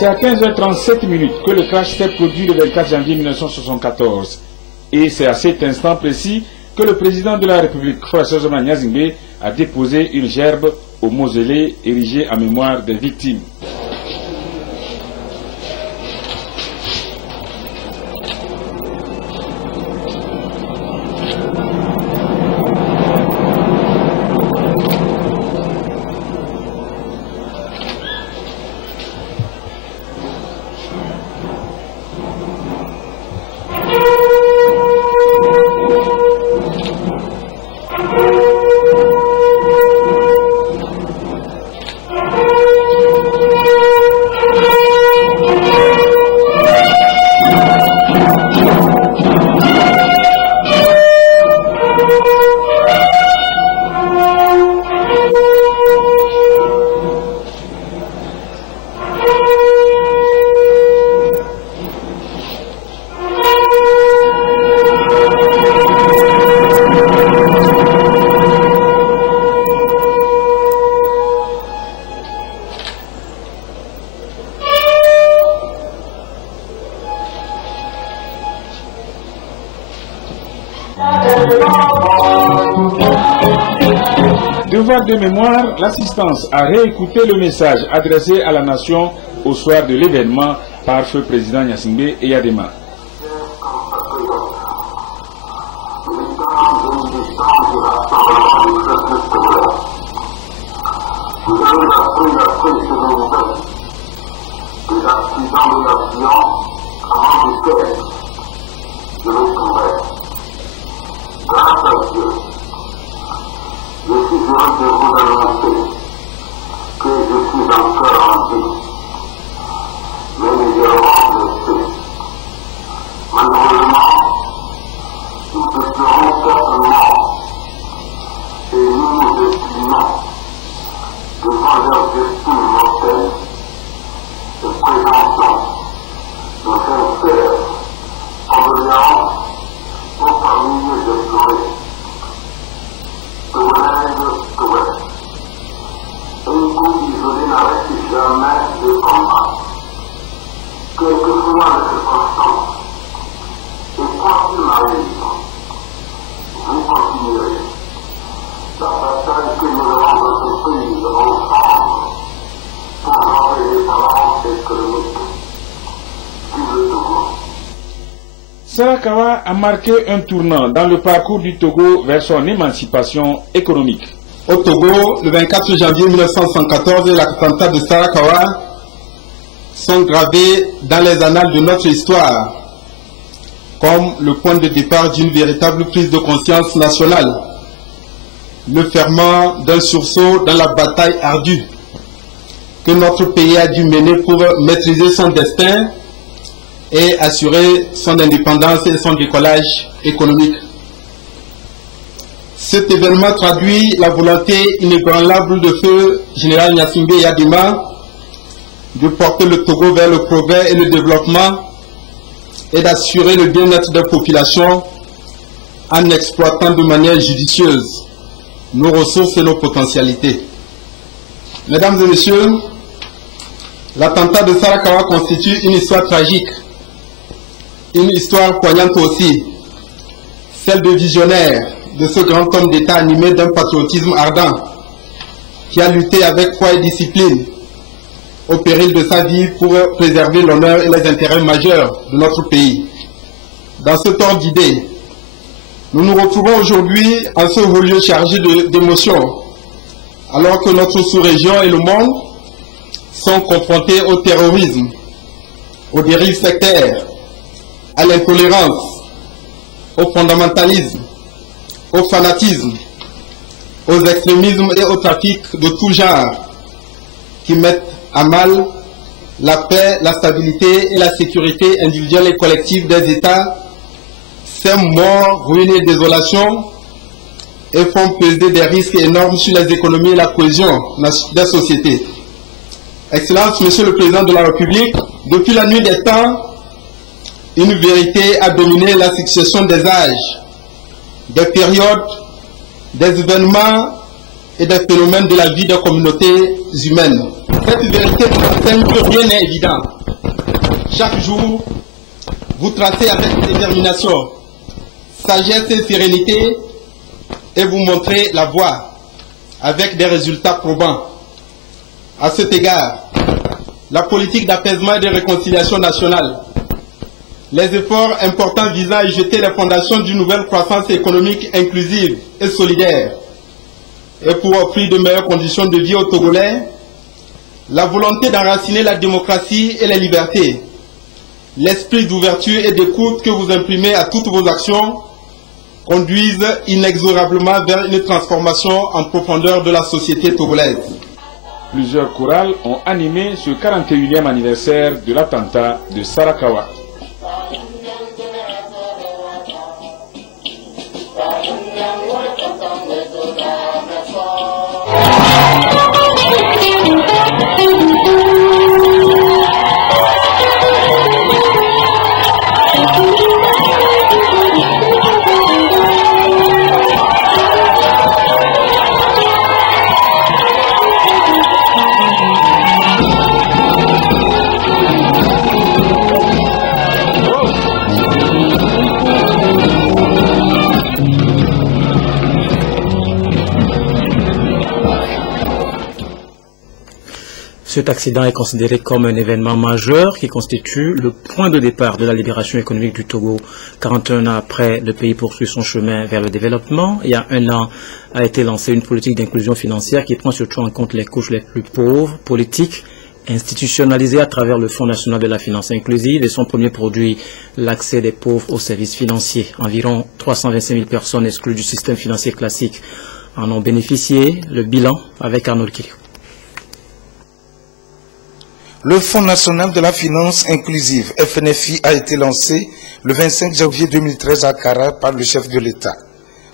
C'est à 15h37 que le crash s'est produit le 24 janvier 1974. Et c'est à cet instant précis que le président de la République, François Nyazingbe, a déposé une gerbe au mausolée érigé en mémoire des victimes. Devoir de mémoire, l'assistance a réécouté le message adressé à la nation au soir de l'événement par feu président Nyazingbe et Yadema. Je suis heureux de vous annoncer que je suis encore en vie. Mais les erreurs le savent. Malheureusement, nous te serons certainement et nous nous estimons devant leurs esprits mortels et présentons nos sincères condoléances aux familles déplorées. Un coup isolé n'arrête jamais le combat. Quelles que soient les circonstances, et quoi qu'il arrive, vous continuerez. La bataille que nous avons entreprise ensemble pour avoir les parents économiques. Vive le Togo. Sarakawa a marqué un tournant dans le parcours du Togo vers son émancipation économique. Au Togo, le 24 janvier 1974, les attentats de Sarakawa sont gravés dans les annales de notre histoire comme le point de départ d'une véritable prise de conscience nationale, le ferment d'un sursaut dans la bataille ardue que notre pays a dû mener pour maîtriser son destin et assurer son indépendance et son décollage économique. Cet événement traduit la volonté inébranlable de feu général Nyazingbe et Yadema de porter le Togo vers le progrès et le développement et d'assurer le bien-être des populations en exploitant de manière judicieuse nos ressources et nos potentialités. Mesdames et messieurs, l'attentat de Sarakawa constitue une histoire tragique, une histoire poignante aussi, celle de visionnaire de ce grand homme d'État animé d'un patriotisme ardent, qui a lutté avec foi et discipline, au péril de sa vie pour préserver l'honneur et les intérêts majeurs de notre pays. Dans ce ordre d'idées, nous nous retrouvons aujourd'hui en ce haut lieu chargé d'émotions, alors que notre sous-région et le monde sont confrontés au terrorisme, aux dérives sectaires, à l'intolérance, au fondamentalisme, au fanatisme, aux extrémismes et au trafic de tout genre qui mettent à mal la paix, la stabilité et la sécurité individuelle et collective des États, sèment mort, ruine et désolation et font peser des risques énormes sur les économies et la cohésion des sociétés. Excellence, Monsieur le Président de la République, depuis la nuit des temps, une vérité a dominé la succession des âges, des périodes, des événements et des phénomènes de la vie des communautés humaines. Cette vérité nous enseigne que rien n'est évident. Chaque jour, vous tracez avec détermination, sagesse et sérénité et vous montrez la voie avec des résultats probants. À cet égard, la politique d'apaisement et de réconciliation nationale, les efforts importants visant à y jeter les fondations d'une nouvelle croissance économique inclusive et solidaire et pour offrir de meilleures conditions de vie aux Togolais, la volonté d'enraciner la démocratie et les libertés, l'esprit d'ouverture et d'écoute que vous imprimez à toutes vos actions conduisent inexorablement vers une transformation en profondeur de la société togolaise. Plusieurs chorales ont animé ce 41e anniversaire de l'attentat de Sarakawa. Cet accident est considéré comme un événement majeur qui constitue le point de départ de la libération économique du Togo. 41 ans après, le pays poursuit son chemin vers le développement. Il y a un an a été lancée une politique d'inclusion financière qui prend surtout en compte les couches les plus pauvres, politique institutionnalisée à travers le Fonds national de la finance inclusive et son premier produit, l'accès des pauvres aux services financiers. Environ 325 000 personnes exclues du système financier classique en ont bénéficié. Le bilan avec Arnaud Kiriou. Le Fonds national de la finance inclusive, FNFI, a été lancé le 25 janvier 2013 à Accra par le chef de l'État.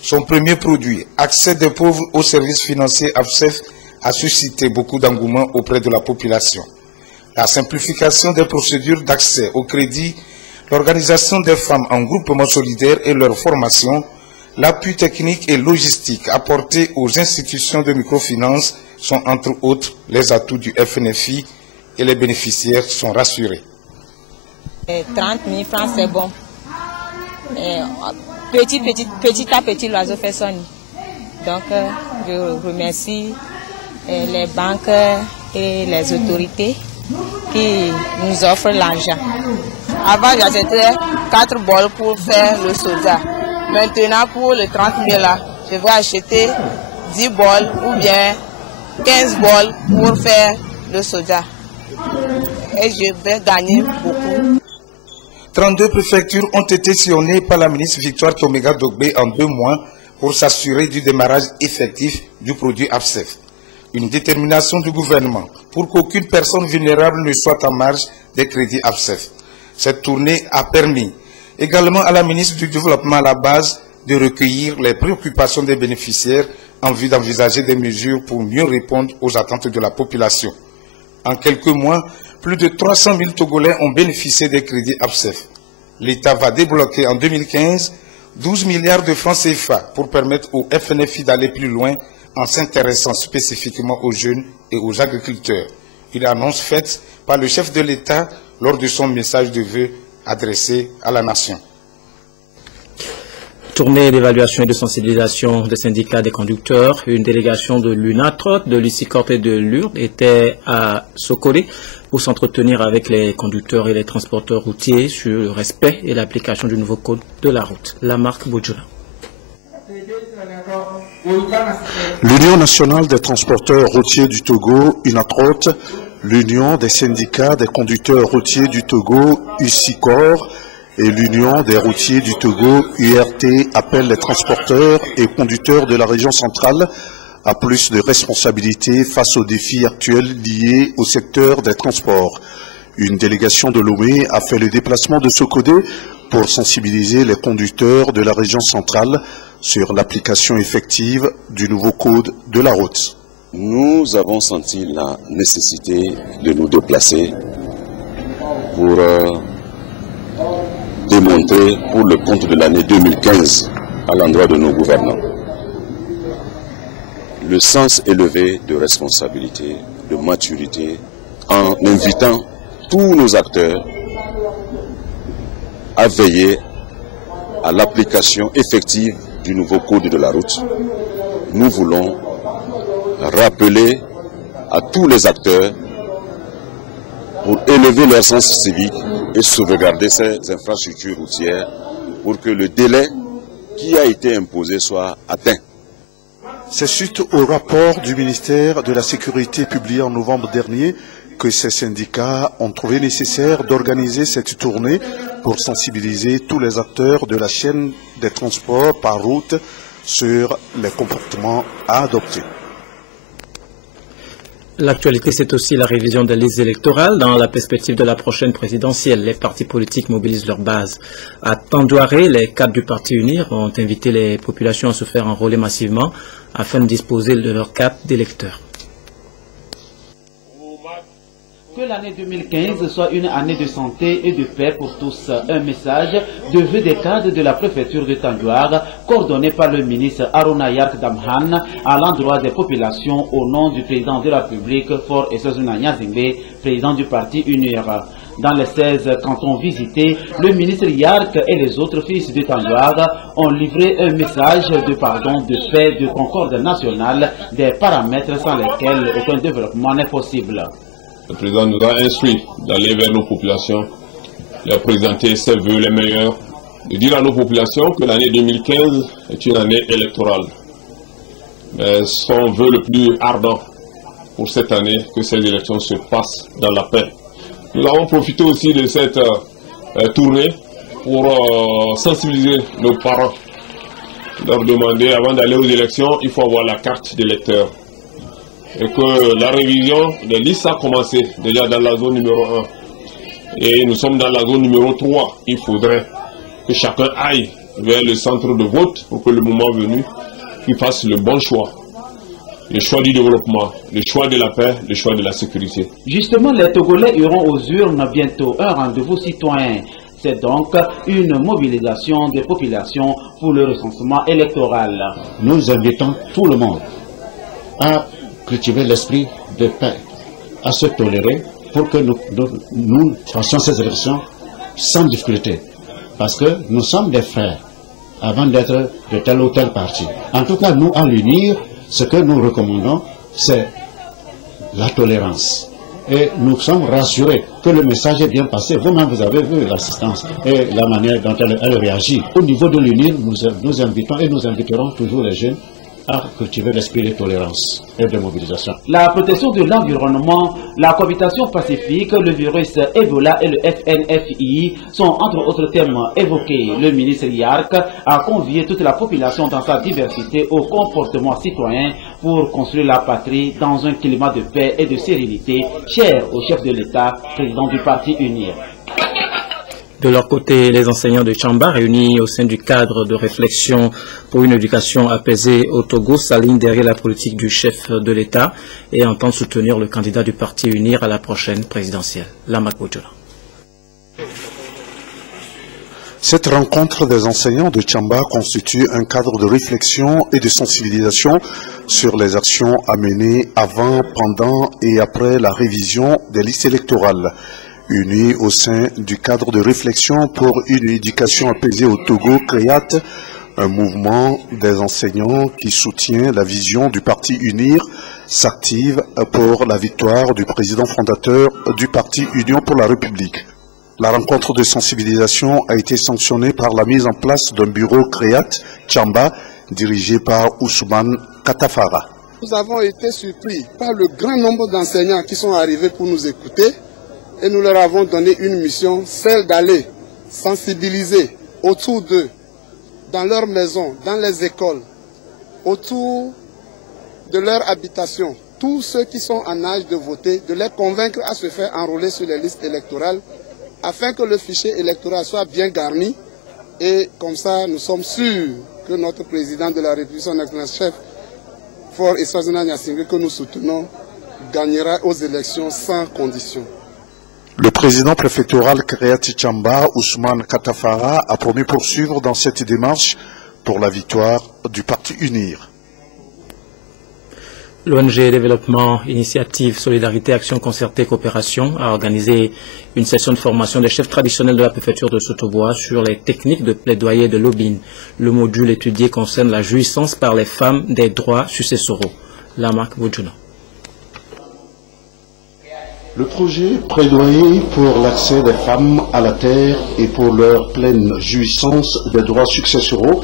Son premier produit, accès des pauvres aux services financiers AFSEF, a suscité beaucoup d'engouement auprès de la population. La simplification des procédures d'accès au crédit, l'organisation des femmes en groupement solidaire et leur formation, l'appui technique et logistique apporté aux institutions de microfinance sont entre autres les atouts du FNFI et les bénéficiaires sont rassurés. 30 000 francs, c'est bon. Petit à petit, l'oiseau fait son nid. Donc, je remercie les banques et les autorités qui nous offrent l'argent. Avant, j'achetais 4 bols pour faire le soja. Maintenant, pour les 30 000 là, je vais acheter 10 bols ou bien 15 bols pour faire le soja. Et je vais gagner beaucoup. 32 préfectures ont été sillonnées par la ministre Victoire Tomega Dogbe en 2 mois pour s'assurer du démarrage effectif du produit AFSEF. Une détermination du gouvernement pour qu'aucune personne vulnérable ne soit en marge des crédits AFSEF. Cette tournée a permis également à la ministre du Développement à la base de recueillir les préoccupations des bénéficiaires en vue d'envisager des mesures pour mieux répondre aux attentes de la population. En quelques mois, plus de 300 000 Togolais ont bénéficié des crédits AFSEF. L'État va débloquer en 2015 12 milliards de francs CFA pour permettre au FNFI d'aller plus loin en s'intéressant spécifiquement aux jeunes et aux agriculteurs. Une annonce faite par le chef de l'État lors de son message de vœux adressé à la nation. Tournée d'évaluation et de sensibilisation des syndicats des conducteurs. Une délégation de l'UNATROT, de l'ICICORP et de l'URD était à Sokolé pour s'entretenir avec les conducteurs et les transporteurs routiers sur le respect et l'application du nouveau code de la route. La marque Boudjoula. L'Union nationale des transporteurs routiers du Togo, UNATROT, l'Union des syndicats des conducteurs routiers du Togo, UCICOR, et l'Union des routiers du Togo, URT, appellent les transporteurs et conducteurs de la région centrale à plus de responsabilités face aux défis actuels liés au secteur des transports. Une délégation de Lomé a fait le déplacement de Sokodé pour sensibiliser les conducteurs de la région centrale sur l'application effective du nouveau code de la route. Nous avons senti la nécessité de nous déplacer pour démontrer pour le compte de l'année 2015 à l'endroit de nos gouvernants le sens élevé de responsabilité, de maturité, en invitant tous nos acteurs à veiller à l'application effective du nouveau code de la route. Nous voulons rappeler à tous les acteurs pour élever leur sens civique et sauvegarder ces infrastructures routières pour que le délai qui a été imposé soit atteint. C'est suite au rapport du ministère de la Sécurité publié en novembre dernier que ces syndicats ont trouvé nécessaire d'organiser cette tournée pour sensibiliser tous les acteurs de la chaîne des transports par route sur les comportements à adopter. L'actualité, c'est aussi la révision des listes électorales. Dans la perspective de la prochaine présidentielle, les partis politiques mobilisent leur base. À Tandouaré, les cadres du Parti UNIR ont invité les populations à se faire enrôler massivement afin de disposer de leur carte d'électeur. Que l'année 2015 soit une année de santé et de paix pour tous. Un message de vœux des cadres de la préfecture de Tandouar, coordonné par le ministre Aruna Yark Damhan, à l'endroit des populations au nom du président de la République, Faure Essozuna Nyazingbe, président du parti UNIR. Dans les 16 cantons visités, le ministre Yark et les autres fils de Tandouar ont livré un message de pardon, de paix, de concorde nationale, des paramètres sans lesquels aucun développement n'est possible. Le président nous a instruit d'aller vers nos populations, leur présenter ses vœux les meilleurs, de dire à nos populations que l'année 2015 est une année électorale. Mais son vœu le plus ardent pour cette année, que ces élections se passent dans la paix. Nous avons profité aussi de cette tournée pour sensibiliser nos parents, leur demander avant d'aller aux élections, il faut avoir la carte d'électeur. Et que la révision des listes a commencé déjà dans la zone numéro 1. Et nous sommes dans la zone numéro 3. Il faudrait que chacun aille vers le centre de vote pour que le moment venu, qu'il fasse le bon choix. Le choix du développement, le choix de la paix, le choix de la sécurité. Justement, les Togolais iront aux urnes bientôt. Un rendez-vous citoyen. C'est donc une mobilisation des populations pour le recensement électoral. Nous invitons tout le monde à cultiver l'esprit de paix, à se tolérer pour que nous fassions ces élections sans difficulté. Parce que nous sommes des frères avant d'être de tel ou tel parti. En tout cas, nous, à l'UNIR, ce que nous recommandons, c'est la tolérance. Et nous sommes rassurés que le message est bien passé. Vous-même, vous avez vu l'assistance et la manière dont elle réagit. Au niveau de l'UNIR, nous invitons et nous inviterons toujours les jeunes à cultiver l'esprit de tolérance et de mobilisation. La protection de l'environnement, la cohabitation pacifique, le virus Ebola et le FNFI sont entre autres thèmes évoqués. Le ministre Yark a convié toute la population dans sa diversité au comportement citoyen pour construire la patrie dans un climat de paix et de sérénité cher au chef de l'État, président du parti UNIR. De leur côté, les enseignants de Tchamba, réunis au sein du cadre de réflexion pour une éducation apaisée au Togo, s'alignent derrière la politique du chef de l'État et entendent soutenir le candidat du parti UNIR à la prochaine présidentielle. Lamak Bojula. Cette rencontre des enseignants de Tchamba constitue un cadre de réflexion et de sensibilisation sur les actions à mener avant, pendant et après la révision des listes électorales. Unis au sein du cadre de réflexion pour une éducation apaisée au Togo, CREAT, un mouvement des enseignants qui soutient la vision du parti UNIR, s'active pour la victoire du président fondateur du parti Union pour la République. La rencontre de sensibilisation a été sanctionnée par la mise en place d'un bureau CREAT Tchamba, dirigé par Ousmane Katafara. Nous avons été surpris par le grand nombre d'enseignants qui sont arrivés pour nous écouter. Et nous leur avons donné une mission, celle d'aller sensibiliser autour d'eux, dans leurs maisons, dans les écoles, autour de leur habitation, tous ceux qui sont en âge de voter, de les convaincre à se faire enrôler sur les listes électorales, afin que le fichier électoral soit bien garni. Et comme ça, nous sommes sûrs que notre président de la République, son excellence chef, Faure Essozuna Nyazingbe, que nous soutenons, gagnera aux élections sans condition. Le président préfectoral CREAT Tchamba, Ousmane Katafara, a promis poursuivre dans cette démarche pour la victoire du parti UNIR. L'ONG Développement, Initiative, Solidarité, Action Concertée, Coopération a organisé une session de formation des chefs traditionnels de la préfecture de Sotobois sur les techniques de plaidoyer de l'Obine. Le module étudié concerne la jouissance par les femmes des droits successoraux. Lamak Boudjouna. Le projet plaidoyer pour l'accès des femmes à la terre et pour leur pleine jouissance des droits successoraux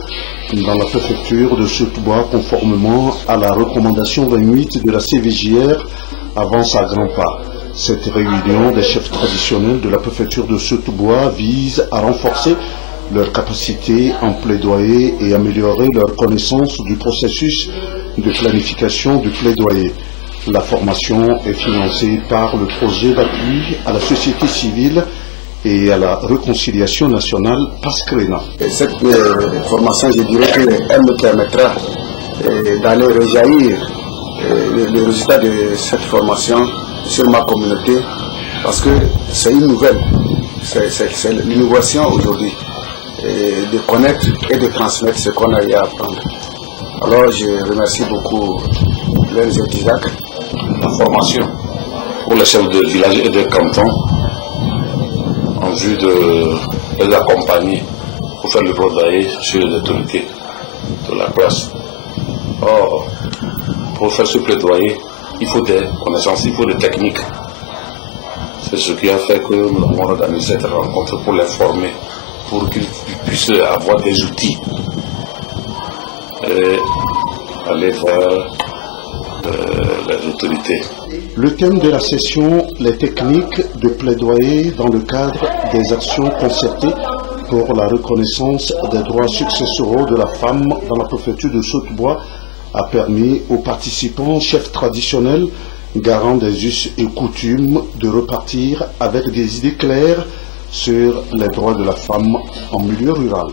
dans la préfecture de Sotobois, conformément à la recommandation 28 de la CVJR, avance à grands pas. Cette réunion des chefs traditionnels de la préfecture de Sotobois vise à renforcer leur capacité en plaidoyer et améliorer leur connaissance du processus de planification du plaidoyer. La formation est financée par le projet d'appui à la société civile et à la réconciliation nationale PASCRENA. Cette formation, je dirais qu'elle me permettra d'aller rejaillir le résultat de cette formation sur ma communauté, parce que c'est une nouvelle, c'est l'innovation aujourd'hui, de connaître et de transmettre ce qu'on a eu à apprendre. Alors je remercie beaucoup l'ONG DISAC. La formation pour les chefs de village et de canton en vue de les accompagner pour faire le plaidoyer sur les autorités de la place. Or, pour faire ce plaidoyer, il faut des connaissances, il faut des techniques. C'est ce qui a fait que nous avons organisé cette rencontre pour les former, pour qu'ils puissent avoir des outils et aller vers les autorités. Le thème de la session, les techniques de plaidoyer dans le cadre des actions concertées pour la reconnaissance des droits successoraux de la femme dans la préfecture de Sotobois, a permis aux participants chefs traditionnels, garants des us et coutumes, de repartir avec des idées claires sur les droits de la femme en milieu rural.